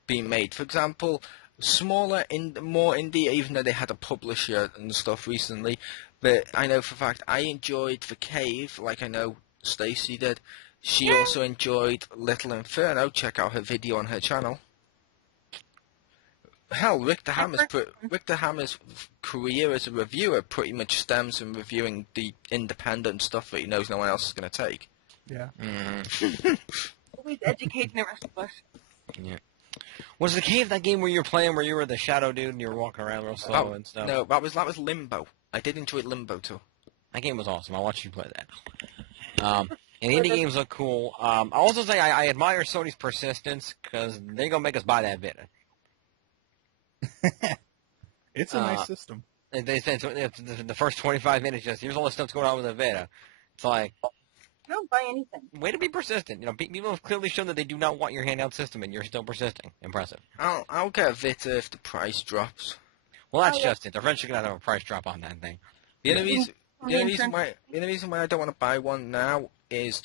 being made. For example, more indie, even though they had a publisher and stuff recently. But I know for a fact I enjoyed The Cave, like I know Stacey did. She also enjoyed Little Inferno. Check out her video on her channel. Hell, Victor Hammer's career as a reviewer pretty much stems from reviewing the independent stuff that he knows no one else is going to take. Yeah. Always educating the rest of us. Yeah. Was The Cave that game where you were playing where you were the shadow dude and you were walking around real slow and stuff? No, that was Limbo. I did enjoy Limbo too. That game was awesome. I watched you play that. And indie games look cool. I'll also say I admire Sony's persistence because they're going to make us buy that Vita. It's a nice system. They said the first 25 minutes just, here's all the stuff that's going on with the Vita. It's like, I don't buy anything. way to be persistent. People have clearly shown that they do not want your handheld system, and you're still persisting. Impressive. I'll get a Vita if the price drops. Well, that's just it. They're eventually going to have a price drop on that thing. The only reason why I don't want to buy one now is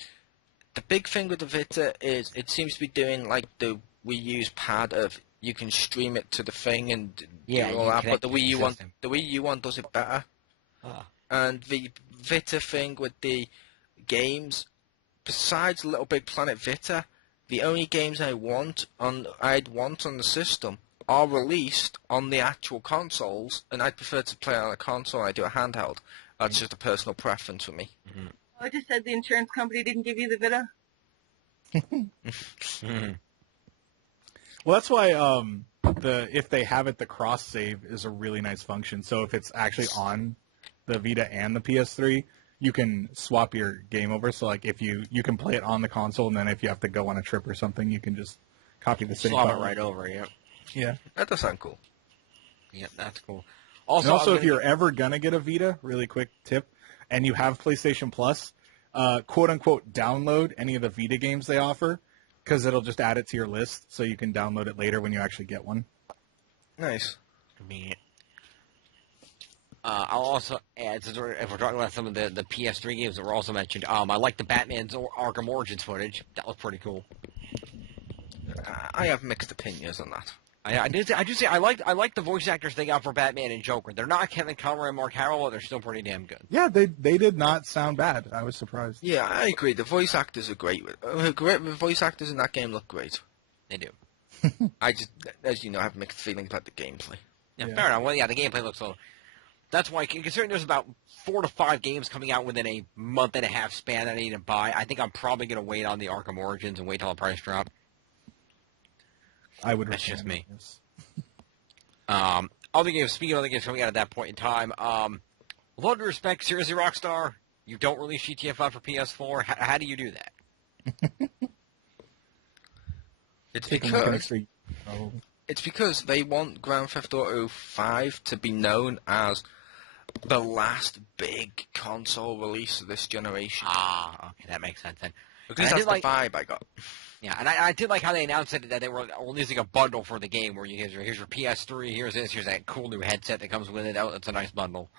the big thing with the Vita is it seems to be doing like the Wii U's pad of you can stream it to the thing and do all that, but the Wii U one does it better. And the Vita thing with the games, besides Little Big Planet Vita, the only games I'd want on the system are released on the actual consoles, and I'd prefer to play on a console than I do a handheld. That's just a personal preference for me. Mm-hmm. I just said the insurance company didn't give you the Vita. Well, that's why if they have it, the cross save is a really nice function. So if it's actually on the Vita and the PS3, you can swap your game over. So like if you can play it on the console, and then if you have to go on a trip or something, you can just copy the same. Swap it right over. Yep. Yeah. That does sound cool. Yep, that's cool. Also, if you're ever gonna get a Vita, really quick tip, and you have PlayStation Plus, quote unquote, download any of the Vita games they offer, because it'll just add it to your list, so you can download it later when you actually get one. Nice. Convenient. I'll also add, since if we're talking about some of the PS3 games that were also mentioned, I like the Batman's Arkham Origins footage. That was pretty cool. I have mixed opinions on that. I do say I like the voice actors they got for Batman and Joker. They're not Kevin Conroy and Mark Hamill, but they're still pretty damn good. Yeah, they did not sound bad. I was surprised. Yeah, I agree. The voice actors are great. The voice actors in that game look great. They do. I just, as you know, have mixed feelings about the gameplay. Yeah, fair enough. Well, yeah, the gameplay looks so. That's why, considering there's about 4 to 5 games coming out within a month and a half span that I need to buy, I think I'm probably going to wait on the Arkham Origins and wait till the price drop. I would. That's just me. Yes. Other games. Speaking of other games coming out at that point in time, with all due respect, seriously, Rockstar, you don't release GTA 5 for PS4. How do you do that? It's because they want Grand Theft Auto 5 to be known as the last big console release of this generation. Ah, okay, that makes sense then. Because that's the vibe I got. Yeah, and I did like how they announced it, that they were releasing a bundle for the game where here's your PS3, here's this, here's that cool new headset that comes with it. Oh, it's a nice bundle.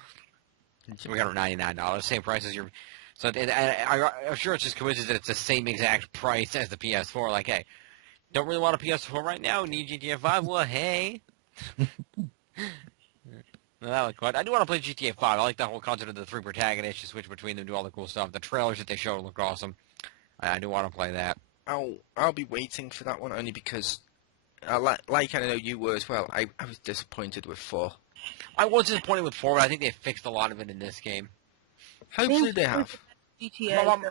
So we got it $99, same price as your. So I'm sure it's just coincidence that it's the same exact price as the PS4. Like, hey, don't really want a PS4 right now? Need GTA 5? Well, hey. No, that looked cool. I do want to play GTA 5. I like that whole concept of the 3 protagonists. You switch between them, do all the cool stuff. The trailers that they showed look awesome. I do want to play that. I'll be waiting for that one only because like I know you were as well. I was disappointed with 4. I was disappointed with 4, but I think they fixed a lot of it in this game. Hopefully they have. GTA.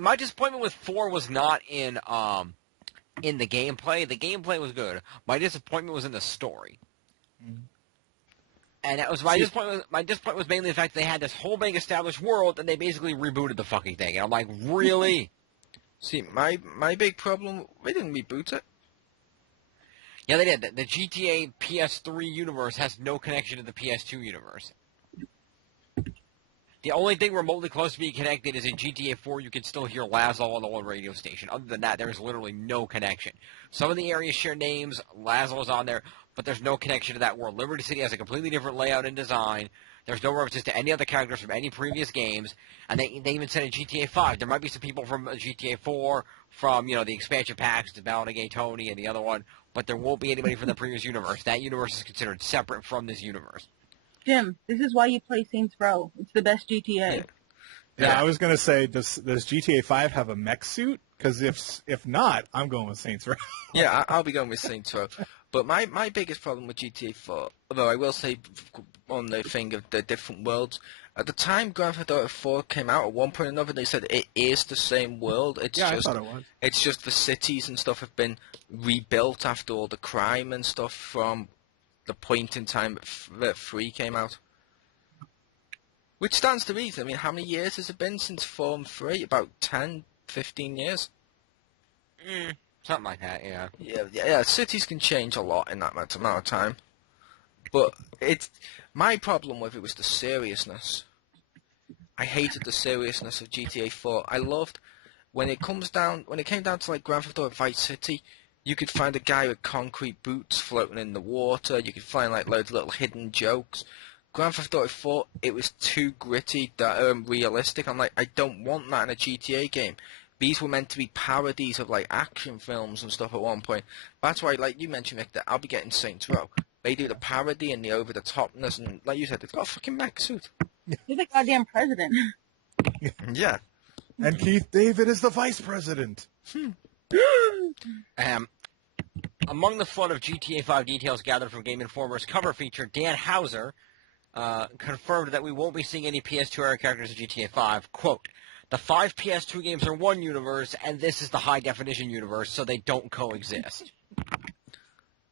My disappointment with 4 was not in the gameplay. The gameplay was good. My disappointment was in the story. Mm. And that was my disappointment. My disappointment was mainly the fact they had this whole big established world, and they basically rebooted the fucking thing. And I'm like, really? See, my big problem, they didn't reboot it. Yeah, they did. The GTA PS3 universe has no connection to the PS2 universe. The only thing remotely close to being connected is in GTA 4, you can still hear Laszlo on the old radio station. Other than that, there's literally no connection. Some of the areas share names, Laszlo's on there, but there's no connection to that world. Liberty City has a completely different layout and design. There's no references to any other characters from any previous games. And they even said in GTA 5, there might be some people from GTA 4, from, the expansion packs, the Ballad of Gay Tony and the other one, but there won't be anybody from the previous universe. That universe is considered separate from this universe. Jim, this is why you play Saints Row. It's the best GTA. Yeah, I was gonna say, does GTA 5 have a mech suit? Because if not, I'm going with Saints Row. Yeah, I'll be going with Saints Row. But my biggest problem with GTA 4, although I will say on the thing of the different worlds, at the time Grand Theft Auto 4 came out, at one point or another they said it is the same world. It's Yeah, just, I thought it was. It's just the cities and stuff have been rebuilt after all the crime and stuff from the point in time that 3 came out. Which stands to reason. I mean, how many years has it been since 4 and 3? About 10, 15 years? Something like that, yeah. Yeah, cities can change a lot in that amount of time. But my problem with it was the seriousness. I hated the seriousness of GTA 4. I loved when it came down to like Grand Theft Auto Vice City, you could find a guy with concrete boots floating in the water. You could find like loads of little hidden jokes. Grand Theft Auto 4, it was too gritty, realistic. I'm like, I don't want that in a GTA game. These were meant to be parodies of like action films and stuff at one point. That's why, like you mentioned, Victor, I'll be getting Saints Row. They do the parody and the over-the-topness, and like you said, they've got a fucking mech suit. You're the goddamn president. Yeah. And Keith David is the vice president. Among the flood of GTA 5 details gathered from Game Informer's cover feature, Dan Houser confirmed that we won't be seeing any PS2-era characters in GTA 5. Quote, the 5 PS2 games are one universe, and this is the high-definition universe, so they don't coexist.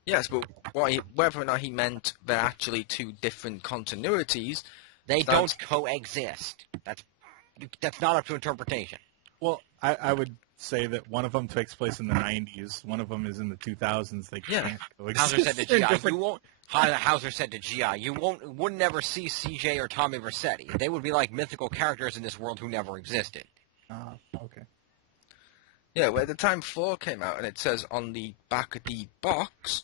Yes, but whether or not he meant they're actually two different continuities... They don't coexist. That's not up to interpretation. Well, I would say that one of them takes place in the 90s. One of them is in the 2000s. They can't coexist. Hauser said to GI, you won't. Hauser said to GI, you wouldn't ever see CJ or Tommy Vercetti. They would be like mythical characters in this world who never existed. Okay. Yeah, well, at the time 4 came out, and it says on the back of the box,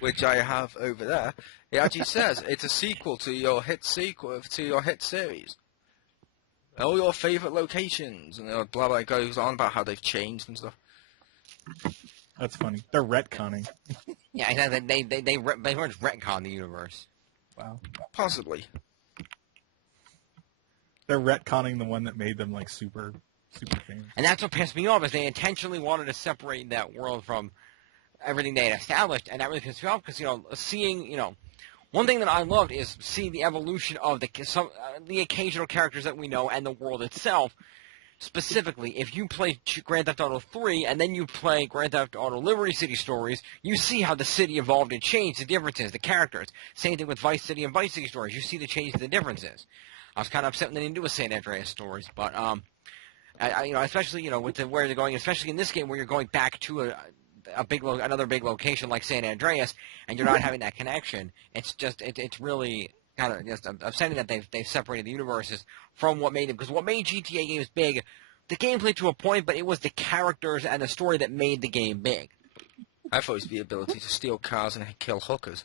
which I have over there, it actually says it's a sequel to your hit series. All your favourite locations, and blah blah, goes on about how they've changed and stuff. That's funny. They're retconning. Yeah, exactly. They weren't retcon the universe. Wow. Possibly. They're retconning the one that made them like super famous. And that's what pissed me off, is they intentionally wanted to separate that world from everything they had established, and that really pissed me off because, seeing, one thing that I loved is seeing the evolution of the occasional characters that we know and the world itself. Specifically, if you play Grand Theft Auto 3 and then you play Grand Theft Auto Liberty City Stories, you see how the city evolved and changed, the differences, the characters. Same thing with Vice City and Vice City Stories. You see the changes, the differences. I was kind of upset when they didn't do a San Andreas Stories, but especially with where they're going, especially in this game where you're going back to another big location like San Andreas, and you're not having that connection. It's just it's really kind of just upsetting that they've separated the universes from what made them. Because what made GTA games big, the gameplay to a point, but it was the characters and the story that made the game big. I thought it was the ability to steal cars and kill hookers.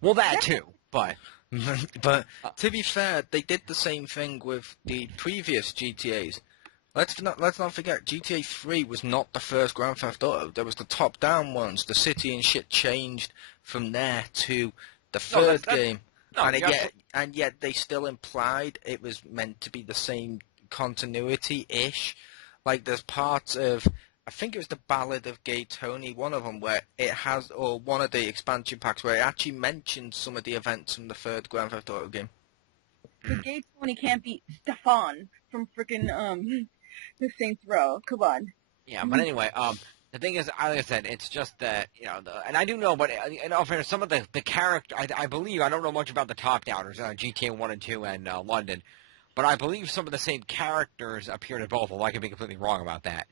Well, that too, but. But to be fair, they did the same thing with the previous GTAs. Let's not forget, GTA 3 was not the first Grand Theft Auto. There was the top-down ones. The city and shit changed from there to the third game. And yet they still implied it was meant to be the same continuity-ish. Like, there's parts of I think it was the Ballad of Gay Tony, one of them, where it has, or one of the expansion packs where it actually mentions some of the events from the third Grand Theft Auto game. The gay Tony can't beat Stefan from frickin' the Saints Row. Come on. Yeah, but anyway, the thing is, like I said, it's just that, and I do know, but in all fairness, some of the character, I believe, I don't know much about the top-downers, GTA 1 and 2 and London, but I believe some of the same characters appeared in both of them. I could be completely wrong about that.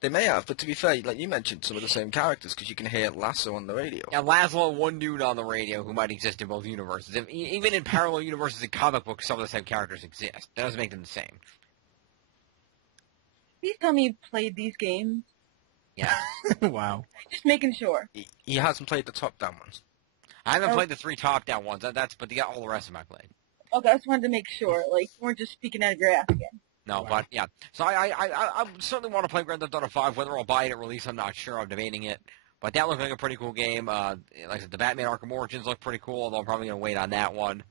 They may have, but to be fair, like you mentioned, some of the same characters, because you can hear Lasso on the radio. Yeah, Laszlo and one dude on the radio who might exist in both universes. Even in parallel universes in comic books, some of the same characters exist. That doesn't make them the same. Please tell me you've played these games. Yeah. Wow. Just making sure. He hasn't played the top-down ones. I haven't played the 3 top-down ones, but all the rest of them I played. Okay, I just wanted to make sure. Like, you weren't just speaking out of your ass again. No, Wow. but yeah. So I certainly want to play Grand Theft Auto 5. Whether I'll buy it at release, I'm not sure. I'm debating it. But that looked like a pretty cool game. Like I said, the Batman Arkham Origins look pretty cool, although I'm probably going to wait on that one.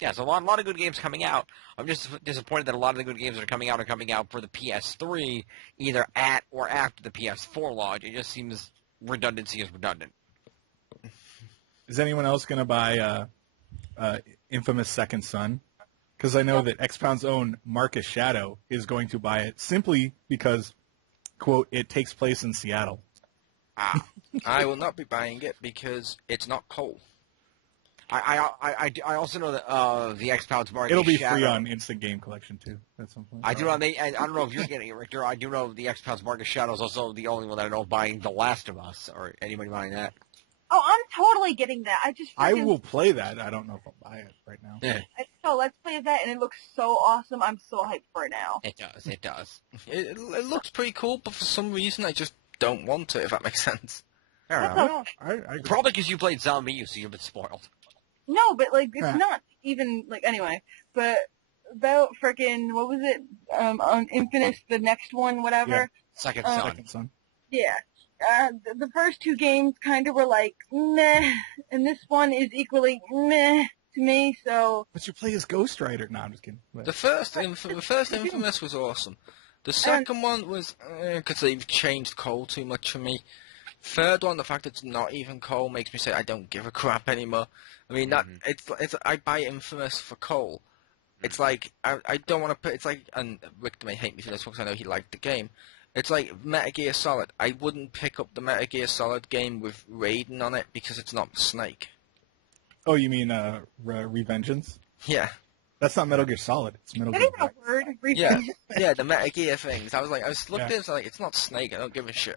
Yeah, so a lot of good games coming out. I'm just disappointed that a lot of the good games that are coming out for the PS3, either at or after the PS4 launch. It just seems redundancy is redundant. Is anyone else going to buy Infamous Second Son? Because I know that Xpound's own Marcus Shadow is going to buy it simply because, quote, it takes place in Seattle. I will not be buying it because it's not Cole. I also know that the Xpound's Marcus It'll be Shadow, free on Instant Game Collection, too, at some point. I do know. I don't know if you're getting it, Richter. I do know the Xpound's Marcus Shadow is also the only one that I know of buying The Last of Us, or anybody buying that. Oh, I'm totally getting that. I will play that. I don't know if I'll buy it right now. Yeah, So let's play that, and it looks so awesome. I'm so hyped for it now. it does. It does. It looks pretty cool, but for some reason I just don't want it, if that makes sense. Fair That's enough. all. I agree. Probably because you played Zombie U, so you've been spoiled. No, but, like, it's Huh. not even, like, anyway. But about frickin', what was it, on Infinite, the next one, whatever? Yeah. Second Oh. Son. Second Son. Yeah. The first two games kind of were like, meh, and this one is equally meh to me, so... But you play as Ghost Rider. No, I'm just kidding. But- The first Infamous was awesome. The second one was because they've changed Cole too much for me. Third one, the fact it's not even Cole makes me say I don't give a crap anymore. I mean that it's I buy Infamous for Cole. It's like I don't want to put. It's like, and Rick may hate me for this because I know he liked the game. It's like Metal Gear Solid. I wouldn't pick up the Metal Gear Solid game with Raiden on it because it's not Snake. Oh, you mean Revengeance? Yeah. That's not Metal Gear Solid. It's Metal That Gear isn't a word. Yeah, yeah, the Metal Gear things. I was looked at it, I was like, it's not Snake. I don't give a shit.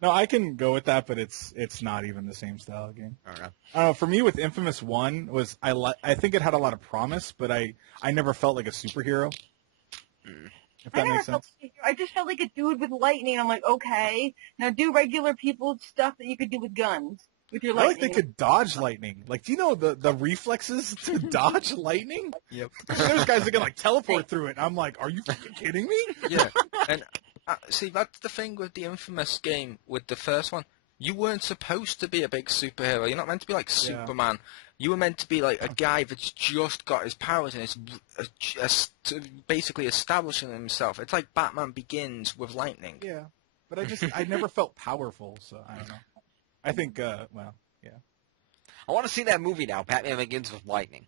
No, I can go with that, but it's not even the same style of game. I don't know. I don't know. For me, with Infamous 1, was I think it had a lot of promise, but I never felt like a superhero. If that makes sense. I just felt like a dude with lightning. I'm like, okay, now do regular people stuff that you could do with guns. With your I like lightning. they could dodge lightning. Like, do you know the reflexes to dodge lightning? Yep. There's guys that can like teleport through it. And I'm like, are you fucking kidding me? Yeah, and see, that's the thing with the Infamous game, with the first one. You weren't supposed to be a big superhero. You're not meant to be like Yeah. Superman. You were meant to be like a guy that's just got his powers and is basically establishing himself. It's like Batman Begins with lightning. Yeah, but I never felt powerful, so I don't know. I think, well, yeah. I want to see that movie now. Batman Begins with lightning.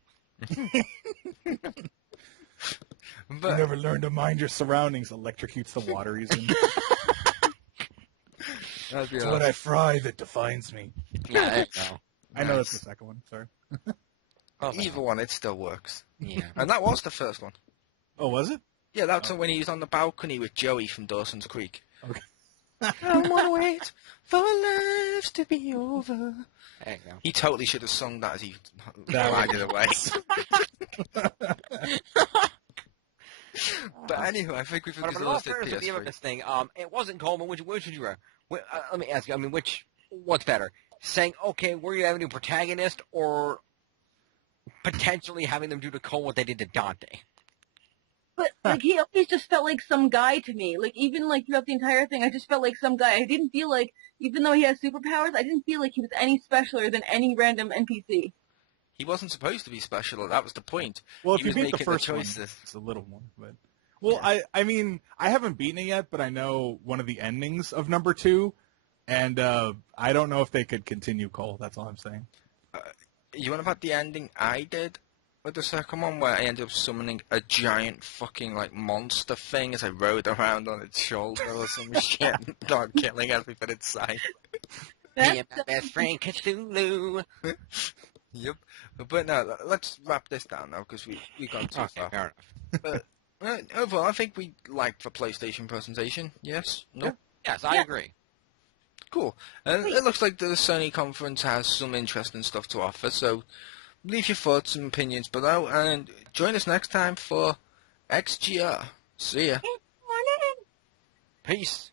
But You never learn to mind your surroundings. Electrocutes the water he's in. that'd be It's awesome. what I fry that defines me. Yeah, there you go. I know that's the second one. Sorry. Either one, it still works. Yeah. And that was the first one. Oh, was it? Yeah, that's when he was on the balcony with Joey from Dawson's Creek. Okay. I wanna wait for life to be over. There you go. He totally should have sung that as he That glided away. But anyway, I think we've But in all exhausted fairness with the PS3. Infamous thing, it wasn't Coleman. Which would you rather? Let me ask you. I mean, what's better? Saying, okay, we're gonna have a new protagonist, or potentially having them do to Cole what they did to Dante? But, like, he always just felt like some guy to me. Like, even, like, throughout the entire thing, I just felt like some guy. I didn't feel like, even though he has superpowers, I didn't feel like he was any specialer than any random NPC. He wasn't supposed to be special. That was the point. Well, if He you was beat the making first the one, choices. it's a little more. But Well, I mean, I haven't beaten it yet, but I know one of the endings of number 2, and I don't know if they could continue, Cole. That's all I'm saying. You want about the ending I did with the second one, where I ended up summoning a giant fucking like monster thing as I rode around on its shoulder or some shit, dog killing everything in sight. Me and my best friend Cthulhu. Yep. But no, let's wrap this down now because we've gone too Okay, far. fair enough. But overall, I think we liked the PlayStation presentation. Yes? No? Yeah. Yes, I agree. Cool. And it looks like the Sony conference has some interesting stuff to offer, so leave your thoughts and opinions below, and join us next time for XGR. See ya. Peace.